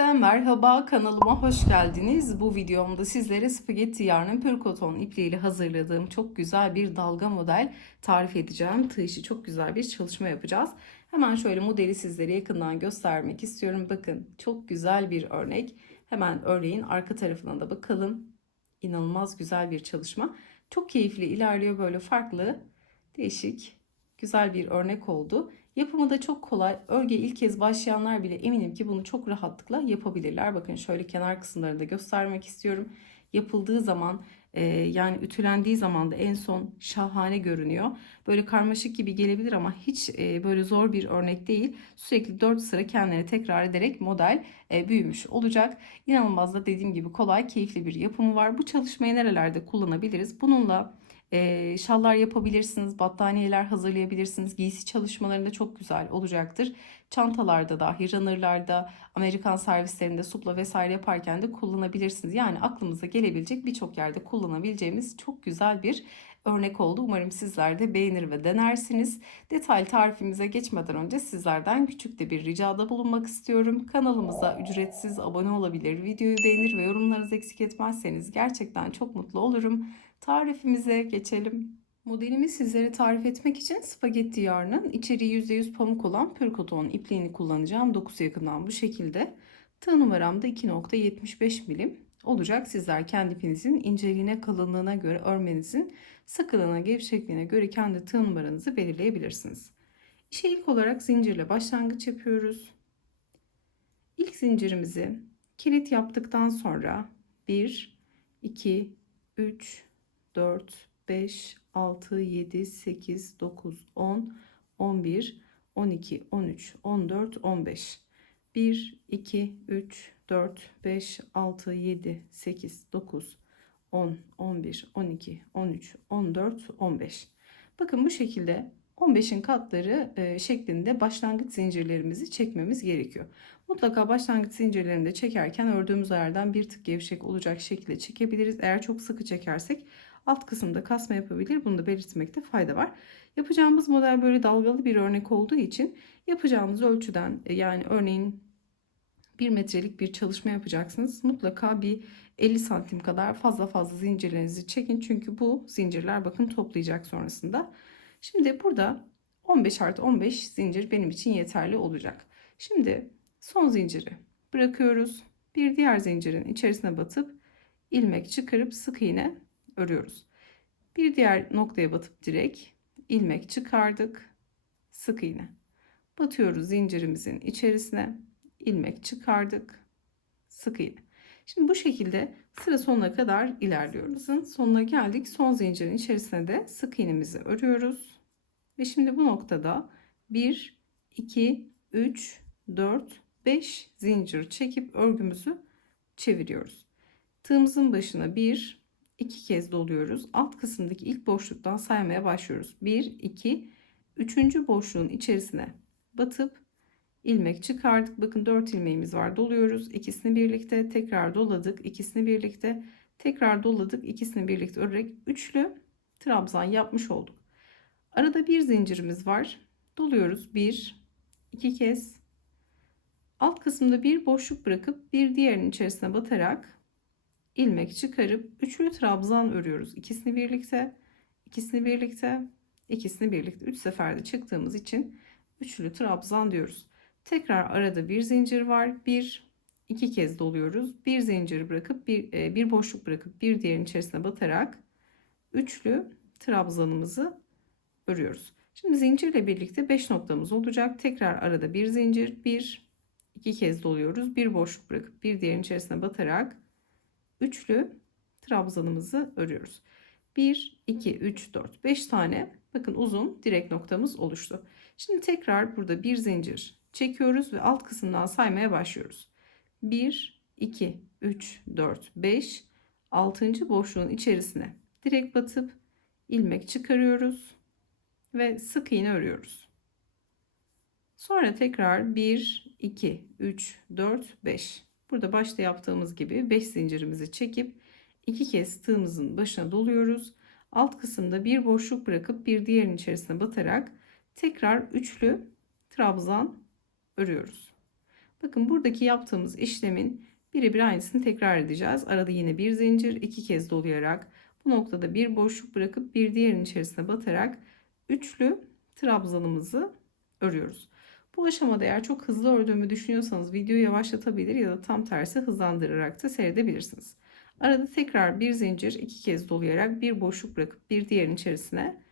Herkese merhaba kanalıma hoş geldiniz. Bu videomda sizlere spagetti yarnın pür koton ipliğiyle hazırladığım çok güzel bir dalga model tarif edeceğim. Tığ işi çok güzel bir çalışma yapacağız. Hemen şöyle modeli sizlere yakından göstermek istiyorum. Bakın çok güzel bir örnek. Hemen örneğin arka tarafına da bakalım. İnanılmaz güzel bir çalışma. Çok keyifli ilerliyor böyle farklı, değişik, güzel bir örnek oldu. Yapımı da çok kolay. Örgü ilk kez başlayanlar bile eminim ki bunu çok rahatlıkla yapabilirler. Bakın şöyle kenar kısımlarını da göstermek istiyorum. Yapıldığı zaman e, yani ütülendiği zaman da en son şahane görünüyor. Böyle karmaşık gibi gelebilir ama hiç e, böyle zor bir örnek değil. Sürekli 4 sıra kendini tekrar ederek model e, büyümüş olacak. İnanılmaz da dediğim gibi kolay, keyifli bir yapımı var. Bu çalışmayı nerelerde kullanabiliriz? Bununla e, şallar yapabilirsiniz, battaniyeler hazırlayabilirsiniz. Giysi çalışmalarında çok güzel olacaktır. Çantalarda dahi, runnerlarda, Amerikan servislerinde supla vesaire yaparken de kullanabilirsiniz. Yani aklımıza gelebilecek birçok yerde kullanabileceğimiz çok güzel bir örnek oldu. Umarım sizler de beğenir ve denersiniz. Detaylı tarifimize geçmeden önce sizlerden küçük de bir ricada bulunmak istiyorum. Kanalımıza ücretsiz abone olabilir, videoyu beğenir ve yorumlarınızı eksik etmezseniz gerçekten çok mutlu olurum. Tarifimize geçelim. Modelimi sizlere tarif etmek için spagetti yarnın içeriği %100 pamuk olan pür koton ipliğini kullanacağım. Dokusu yakından bu şekilde. Tığ numaram da 2.75 milim olacak. Sizler kendi ipinizin inceliğine, kalınlığına göre örmenizin sıkılığına, gevşekliğine göre kendi tığ numaranızı belirleyebilirsiniz. İşe ilk olarak zincirle başlangıç yapıyoruz. İlk zincirimizi kilit yaptıktan sonra 1, 2, 3, 4, 5, 6, 7, 8, 9, 10, 11, 12, 13, 14, 15. 1, 2, 3, 4, 5, 6, 7, 8, 9, 10, 11, 12, 13, 14, 15. Bakın bu şekilde 15'in katları e, şeklinde başlangıç zincirlerimizi çekmemiz gerekiyor. Mutlaka başlangıç zincirlerinde çekerken ördüğümüz yerden bir tık gevşek olacak şekilde çekebiliriz. Eğer çok sıkı çekersek alt kısımda kasma yapabilir. Bunu da belirtmekte fayda var. Yapacağımız model böyle dalgalı bir örnek olduğu için yapacağımız ölçüden e, yani örneğin 1 metrelik bir çalışma yapacaksınız. Mutlaka bir 50 santim kadar fazla fazla zincirlerinizi çekin. Çünkü bu zincirler bakın toplayacak sonrasında. Şimdi burada 15 artı 15 zincir benim için yeterli olacak. Şimdi son zinciri bırakıyoruz. Bir diğer zincirin içerisine batıp ilmek çıkarıp sık iğne örüyoruz. Bir diğer noktaya batıp direkt ilmek çıkardık. Sık iğne. Batıyoruz zincirimizin içerisine. ilmek çıkardık. Sık iğne. Şimdi bu şekilde sıra sonuna kadar ilerliyoruz. Sonuna geldik. Son zincirin içerisine de sık iğnemizi örüyoruz. Ve şimdi bu noktada 1, 2, 3, 4, 5 zincir çekip örgümüzü çeviriyoruz. Tığımızın başına 1, 2 kez doluyoruz. Alt kısımdaki ilk boşluktan saymaya başlıyoruz. 1, 2, 3. boşluğun içerisine batıp ilmek çıkardık. Bakın 4 ilmeğimiz var. Doluyoruz. İkisini birlikte tekrar doladık. İkisini birlikte tekrar doladık. İkisini birlikte örerek üçlü trabzan yapmış olduk. Arada bir zincirimiz var. Doluyoruz. 1 2 kez. Alt kısımda bir boşluk bırakıp bir diğerinin içerisine batarak ilmek çıkarıp üçlü trabzan örüyoruz. İkisini birlikte, ikisini birlikte, ikisini birlikte. Üç seferde çıktığımız için üçlü trabzan diyoruz. Tekrar arada bir zincir var. Bir, iki kez doluyoruz. Bir zincir bırakıp bir, e, bir boşluk bırakıp bir diğerinin içerisine batarak üçlü trabzanımızı örüyoruz. Şimdi zincirle birlikte 5 noktamız olacak. Tekrar arada bir zincir, bir, iki kez doluyoruz. Bir boşluk bırakıp bir diğerinin içerisine batarak üçlü trabzanımızı örüyoruz. 1, 2, 3, 4, 5 tane bakın uzun direk noktamız oluştu. Şimdi tekrar burada bir zincir çekiyoruz ve alt kısımdan saymaya başlıyoruz. 1, 2, 3, 4, 5, 6. boşluğun içerisine direk batıp ilmek çıkarıyoruz ve sık iğne örüyoruz. Sonra tekrar 1, 2, 3, 4, 5. Burada başta yaptığımız gibi 5 zincirimizi çekip iki kez tığımızın başına doluyoruz. Alt kısımda bir boşluk bırakıp bir diğerinin içerisine batarak tekrar üçlü trabzan örüyoruz. Bakın buradaki yaptığımız işlemin birebir aynısını tekrar edeceğiz. Arada yine bir zincir iki kez dolayarak bu noktada bir boşluk bırakıp bir diğerinin içerisine batarak üçlü trabzanımızı örüyoruz. Bu aşamada eğer çok hızlı ördüğümü düşünüyorsanız videoyu yavaşlatabilir ya da tam tersi hızlandırarak da seyredebilirsiniz. Arada tekrar bir zincir iki kez dolayarak bir boşluk bırakıp bir diğerinin içerisine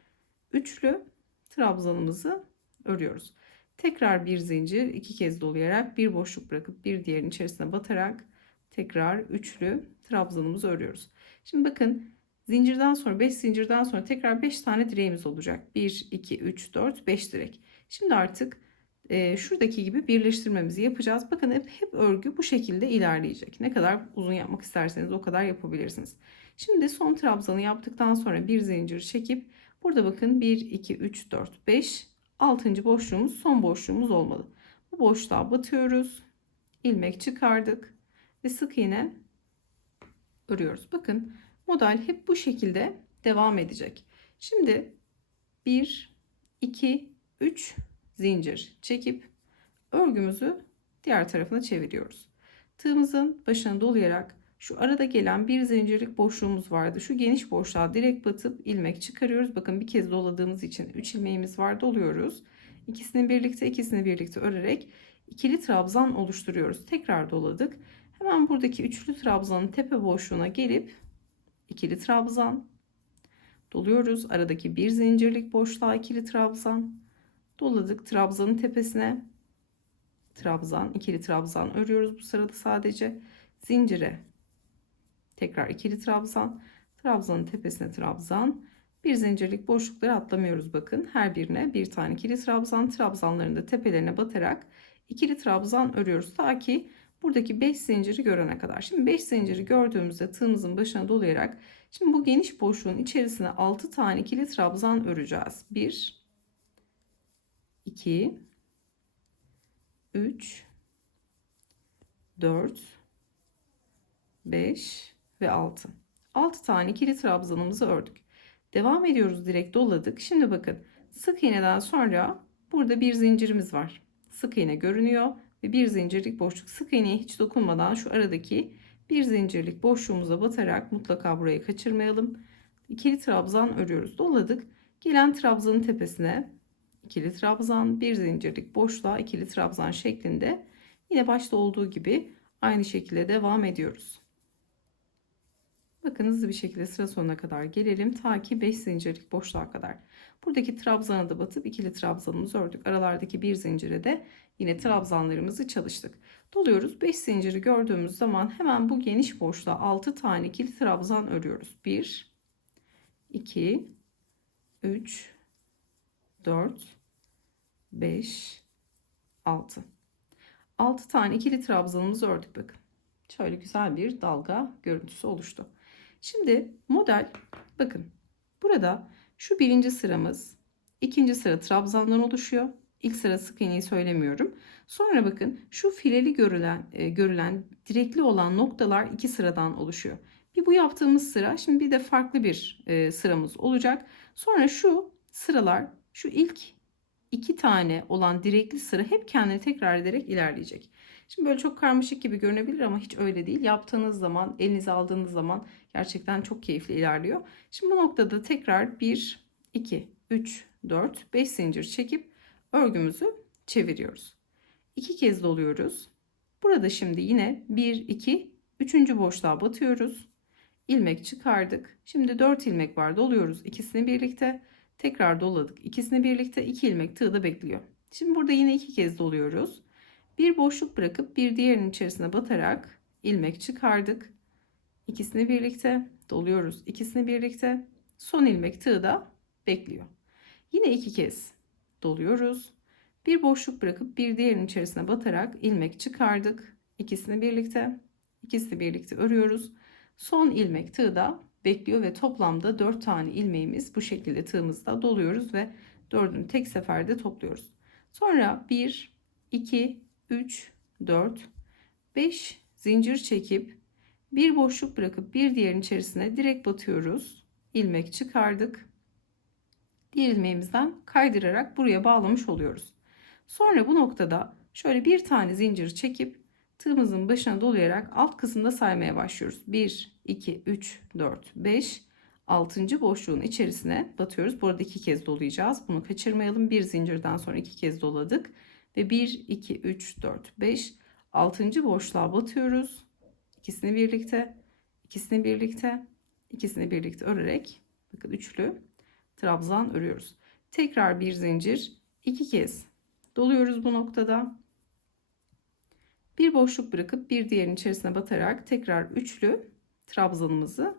üçlü trabzanımızı örüyoruz. Tekrar bir zincir iki kez dolayarak bir boşluk bırakıp bir diğerinin içerisine batarak tekrar üçlü trabzanımızı örüyoruz. Şimdi bakın zincirden sonra 5 zincirden sonra tekrar 5 tane direğimiz olacak. 1 2 3 4 5 direk. Şimdi artık e, şuradaki gibi birleştirmemizi yapacağız. Bakın hep, hep örgü bu şekilde ilerleyecek. Ne kadar uzun yapmak isterseniz o kadar yapabilirsiniz. Şimdi son trabzanı yaptıktan sonra bir zincir çekip burada bakın 1 2 3 4 5 6. boşluğumuz son boşluğumuz olmalı. Bu boşluğa batıyoruz. ilmek çıkardık ve sık iğne örüyoruz. Bakın model hep bu şekilde devam edecek. Şimdi 1 2 3 zincir çekip örgümüzü diğer tarafına çeviriyoruz. Tığımızın başına dolayarak şu arada gelen bir zincirlik boşluğumuz vardı. Şu geniş boşluğa direkt batıp ilmek çıkarıyoruz. Bakın bir kez doladığımız için 3 ilmeğimiz var doluyoruz. İkisini birlikte ikisini birlikte örerek ikili trabzan oluşturuyoruz. Tekrar doladık. Hemen buradaki üçlü trabzanın tepe boşluğuna gelip ikili trabzan doluyoruz. Aradaki bir zincirlik boşluğa ikili trabzan doladık trabzanın tepesine. Trabzan ikili trabzan örüyoruz bu sırada sadece. Zincire tekrar ikili trabzan trabzanın tepesine trabzan bir zincirlik boşlukları atlamıyoruz bakın. Her birine bir tane ikili trabzan trabzanların da tepelerine batarak ikili trabzan örüyoruz. Ta ki buradaki 5 zinciri görene kadar. Şimdi 5 zinciri gördüğümüzde tığımızın başına dolayarak şimdi bu geniş boşluğun içerisine 6 tane ikili trabzan öreceğiz. 1 2 3 4 5 ve 6 6 tane ikili trabzanımızı ördük. Devam ediyoruz direkt doladık. Şimdi bakın sık iğneden sonra burada bir zincirimiz var. Sık iğne görünüyor ve bir zincirlik boşluk. Sık iğneye hiç dokunmadan şu aradaki bir zincirlik boşluğumuza batarak mutlaka burayı kaçırmayalım. İkili trabzan örüyoruz. Doladık. Gelen trabzanın tepesine ikili trabzan, bir zincirlik boşluğa ikili trabzan şeklinde yine başta olduğu gibi aynı şekilde devam ediyoruz. Bakın hızlı bir şekilde sıra sonuna kadar gelelim ta ki 5 zincirlik boşluğa kadar. Buradaki trabzana da batıp ikili trabzanımızı ördük. Aralardaki bir zincire de yine trabzanlarımızı çalıştık. Doluyoruz. 5 zinciri gördüğümüz zaman hemen bu geniş boşluğa 6 tane ikili trabzan örüyoruz. 1 2 3 4 5 6 6 tane ikili trabzanımızı ördük bakın. Şöyle güzel bir dalga görüntüsü oluştu. Şimdi model bakın burada şu birinci sıramız ikinci sıra trabzandan oluşuyor. İlk sıra sık iğneyi söylemiyorum. Sonra bakın şu fileli görülen e, görülen direkli olan noktalar iki sıradan oluşuyor. Bir bu yaptığımız sıra şimdi bir de farklı bir e, sıramız olacak. Sonra şu sıralar şu ilk iki tane olan direkli sıra hep kendini tekrar ederek ilerleyecek. Şimdi böyle çok karmaşık gibi görünebilir ama hiç öyle değil. Yaptığınız zaman, elinize aldığınız zaman gerçekten çok keyifli ilerliyor. Şimdi bu noktada tekrar 1, 2, 3, 4, 5 zincir çekip örgümüzü çeviriyoruz. İki kez doluyoruz. Burada şimdi yine 1, 2, 3. boşluğa batıyoruz. İlmek çıkardık. Şimdi 4 ilmek var doluyoruz ikisini birlikte. Tekrar doladık. İkisini birlikte iki ilmek tığda bekliyor. Şimdi burada yine iki kez doluyoruz. Bir boşluk bırakıp bir diğerinin içerisine batarak ilmek çıkardık. İkisini birlikte doluyoruz. İkisini birlikte son ilmek tığda bekliyor. Yine iki kez doluyoruz. Bir boşluk bırakıp bir diğerinin içerisine batarak ilmek çıkardık. İkisini birlikte, ikisini birlikte örüyoruz. Son ilmek tığda bekliyor ve toplamda 4 tane ilmeğimiz bu şekilde tığımızda doluyoruz ve 4'ünü tek seferde topluyoruz. Sonra 1, 2, 3, 4, 5 zincir çekip bir boşluk bırakıp bir diğerin içerisine direkt batıyoruz. ilmek çıkardık. Diğer ilmeğimizden kaydırarak buraya bağlamış oluyoruz. Sonra bu noktada Şöyle bir tane zincir çekip tığımızın başına dolayarak alt kısımda saymaya başlıyoruz. 1, 2, 3, 4, 5, 6. boşluğun içerisine batıyoruz. Burada iki kez dolayacağız. Bunu kaçırmayalım. Bir zincirden sonra iki kez doladık. Ve 1, 2, 3, 4, 5, 6. boşluğa batıyoruz. İkisini birlikte, ikisini birlikte, ikisini birlikte örerek bakın üçlü trabzan örüyoruz. Tekrar bir zincir, iki kez doluyoruz bu noktada. Bir boşluk bırakıp bir diğerinin içerisine batarak tekrar üçlü trabzanımızı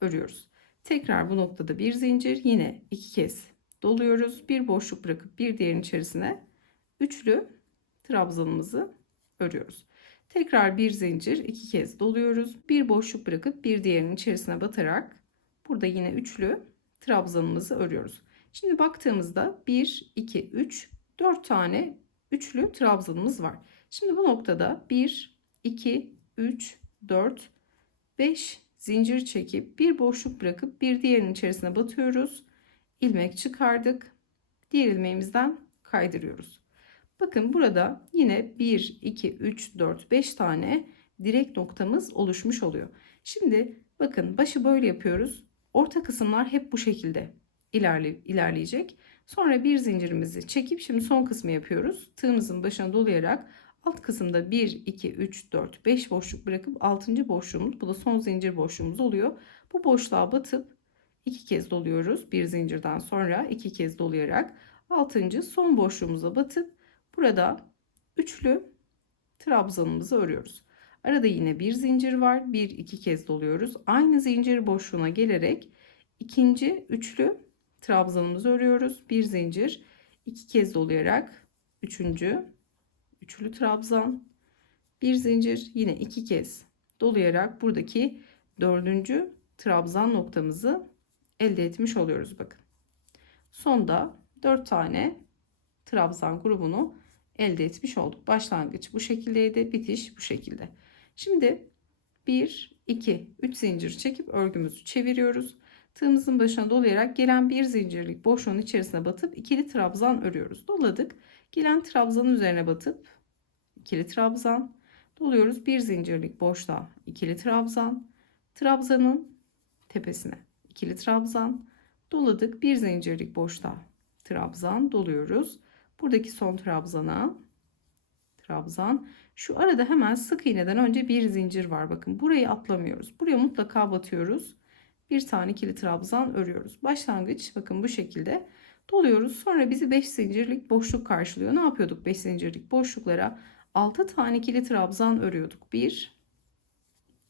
örüyoruz. Tekrar bu noktada bir zincir yine iki kez doluyoruz. Bir boşluk bırakıp bir diğerinin içerisine üçlü trabzanımızı örüyoruz. Tekrar bir zincir iki kez doluyoruz. Bir boşluk bırakıp bir diğerinin içerisine batarak burada yine üçlü trabzanımızı örüyoruz. Şimdi baktığımızda 1, 2, 3, 4 tane üçlü trabzanımız var. Şimdi bu noktada 1, 2, 3, 4, 5 zincir çekip bir boşluk bırakıp bir diğerinin içerisine batıyoruz. İlmek çıkardık. Diğer ilmeğimizden kaydırıyoruz. Bakın burada yine 1, 2, 3, 4, 5 tane direk noktamız oluşmuş oluyor. Şimdi bakın başı böyle yapıyoruz. Orta kısımlar hep bu şekilde ilerle, ilerleyecek. Sonra bir zincirimizi çekip şimdi son kısmı yapıyoruz. Tığımızın başına dolayarak alt kısımda 1, 2, 3, 4, 5 boşluk bırakıp 6. boşluğumuz bu da son zincir boşluğumuz oluyor. Bu boşluğa batıp iki kez doluyoruz. Bir zincirden sonra iki kez dolayarak 6. son boşluğumuza batıp burada üçlü trabzanımızı örüyoruz. Arada yine bir zincir var. Bir iki kez doluyoruz. Aynı zincir boşluğuna gelerek ikinci üçlü trabzanımızı örüyoruz. Bir zincir iki kez dolayarak üçüncü üçlü trabzan bir zincir yine iki kez dolayarak buradaki dördüncü trabzan noktamızı elde etmiş oluyoruz bakın. Sonda dört tane trabzan grubunu elde etmiş olduk. Başlangıç bu şekildeydi, bitiş bu şekilde. Şimdi 1, 2, 3 zincir çekip örgümüzü çeviriyoruz. Tığımızın başına dolayarak gelen bir zincirlik boşluğun içerisine batıp ikili trabzan örüyoruz. Doladık. Gelen trabzanın üzerine batıp ikili trabzan doluyoruz. Bir zincirlik boşluğa ikili trabzan. Trabzanın tepesine ikili trabzan doladık. Bir zincirlik boşluğa trabzan doluyoruz. Buradaki son trabzana trabzan. Şu arada hemen sık iğneden önce bir zincir var. Bakın burayı atlamıyoruz. Buraya mutlaka batıyoruz. Bir tane ikili trabzan örüyoruz. Başlangıç bakın bu şekilde doluyoruz. Sonra bizi 5 zincirlik boşluk karşılıyor. Ne yapıyorduk 5 zincirlik boşluklara? 6 tane ikili trabzan örüyorduk. 1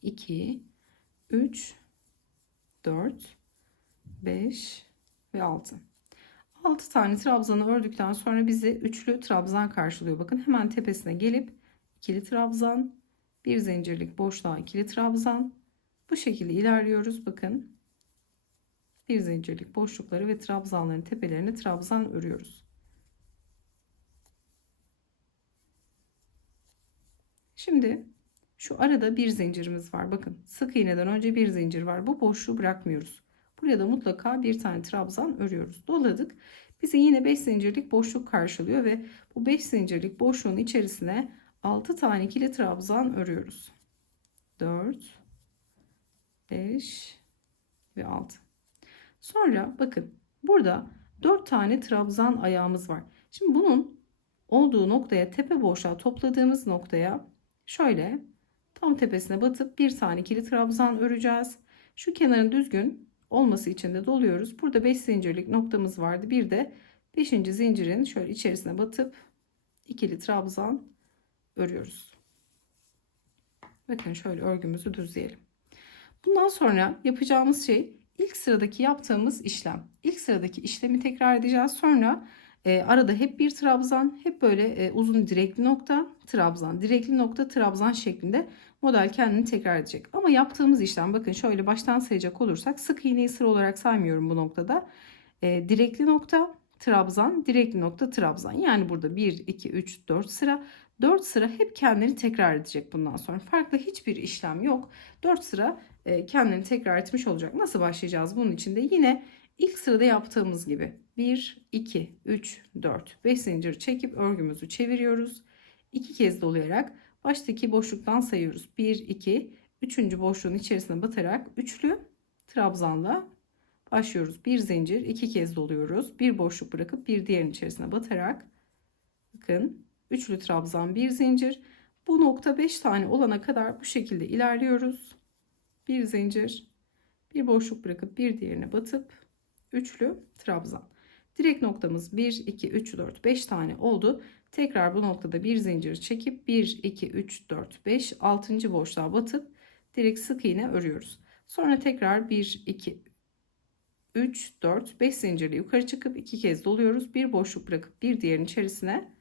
2 3 4 5 ve 6. 6 tane trabzanı ördükten sonra bizi üçlü trabzan karşılıyor. Bakın hemen tepesine gelip ikili trabzan, bir zincirlik boşluğa ikili trabzan. Bu şekilde ilerliyoruz. Bakın bir zincirlik boşlukları ve trabzanların tepelerine trabzan örüyoruz. Şimdi şu arada bir zincirimiz var. Bakın sık iğneden önce bir zincir var. Bu boşluğu bırakmıyoruz. Buraya da mutlaka bir tane trabzan örüyoruz. Doladık. Bizi yine 5 zincirlik boşluk karşılıyor ve bu 5 zincirlik boşluğun içerisine 6 tane ikili trabzan örüyoruz. 4 5 ve 6. Sonra bakın burada 4 tane trabzan ayağımız var. Şimdi bunun olduğu noktaya tepe boşluğa topladığımız noktaya şöyle tam tepesine batıp bir tane ikili trabzan öreceğiz. Şu kenarın düzgün olması için de doluyoruz. Burada 5 zincirlik noktamız vardı. Bir de 5. zincirin şöyle içerisine batıp ikili trabzan örüyoruz. Bakın şöyle örgümüzü düzleyelim. Bundan sonra yapacağımız şey ilk sıradaki yaptığımız işlem. İlk sıradaki işlemi tekrar edeceğiz. Sonra e, arada hep bir trabzan, hep böyle e, uzun direkli nokta, trabzan, direkli nokta, trabzan şeklinde model kendini tekrar edecek. Ama yaptığımız işlem bakın şöyle baştan sayacak olursak sık iğneyi sıra olarak saymıyorum bu noktada. E, direkli nokta, trabzan, direkli nokta, trabzan. Yani burada 1, 2, 3, 4 sıra. 4 sıra hep kendini tekrar edecek bundan sonra. Farklı hiçbir işlem yok. 4 sıra e, kendini tekrar etmiş olacak. Nasıl başlayacağız bunun için de? Yine ilk sırada yaptığımız gibi 1, 2, 3, 4, 5 zincir çekip örgümüzü çeviriyoruz. iki kez dolayarak baştaki boşluktan sayıyoruz. 1, 2, üçüncü boşluğun içerisine batarak üçlü trabzanla başlıyoruz. Bir zincir iki kez doluyoruz. Bir boşluk bırakıp bir diğerin içerisine batarak bakın üçlü trabzan bir zincir. Bu nokta 5 tane olana kadar bu şekilde ilerliyoruz. Bir zincir, bir boşluk bırakıp bir diğerine batıp üçlü trabzan. Direkt noktamız 1, 2, 3, 4, 5 tane oldu. Tekrar bu noktada bir zincir çekip 1, 2, 3, 4, 5, 6. boşluğa batıp direkt sık iğne örüyoruz. Sonra tekrar 1, 2, 3, 4, 5 zincirle yukarı çıkıp iki kez doluyoruz. Bir boşluk bırakıp bir diğerinin içerisine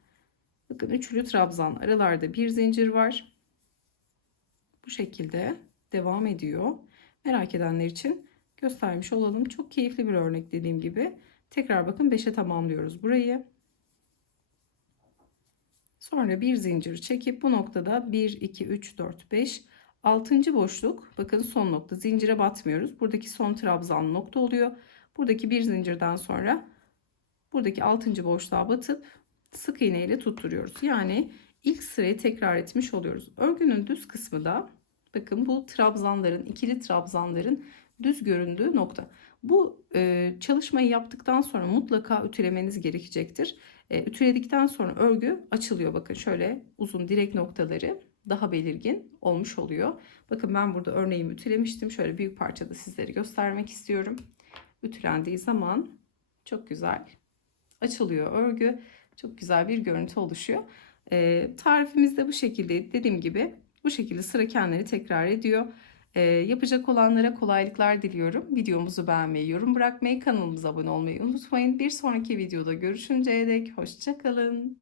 bakın üçlü trabzan aralarda bir zincir var. Bu şekilde devam ediyor. Merak edenler için göstermiş olalım. Çok keyifli bir örnek dediğim gibi. Tekrar bakın 5'e tamamlıyoruz burayı. Sonra bir zincir çekip bu noktada 1, 2, 3, 4, 5, 6. boşluk. Bakın son nokta. Zincire batmıyoruz. Buradaki son trabzan nokta oluyor. Buradaki bir zincirden sonra buradaki 6. boşluğa batıp sık iğne ile tutturuyoruz. Yani ilk sırayı tekrar etmiş oluyoruz. Örgünün düz kısmı da bakın bu trabzanların, ikili trabzanların düz göründüğü nokta. Bu e, çalışmayı yaptıktan sonra mutlaka ütülemeniz gerekecektir. E, ütüledikten sonra örgü açılıyor. Bakın şöyle uzun direk noktaları daha belirgin olmuş oluyor. Bakın ben burada örneğimi ütülemiştim. Şöyle büyük parçada sizlere göstermek istiyorum. Ütülendiği zaman çok güzel açılıyor örgü. Çok güzel bir görüntü oluşuyor. E, tarifimiz de bu şekilde dediğim gibi bu şekilde sıra kendini tekrar ediyor. E, yapacak olanlara kolaylıklar diliyorum. Videomuzu beğenmeyi, yorum bırakmayı, kanalımıza abone olmayı unutmayın. Bir sonraki videoda görüşünceye dek hoşçakalın.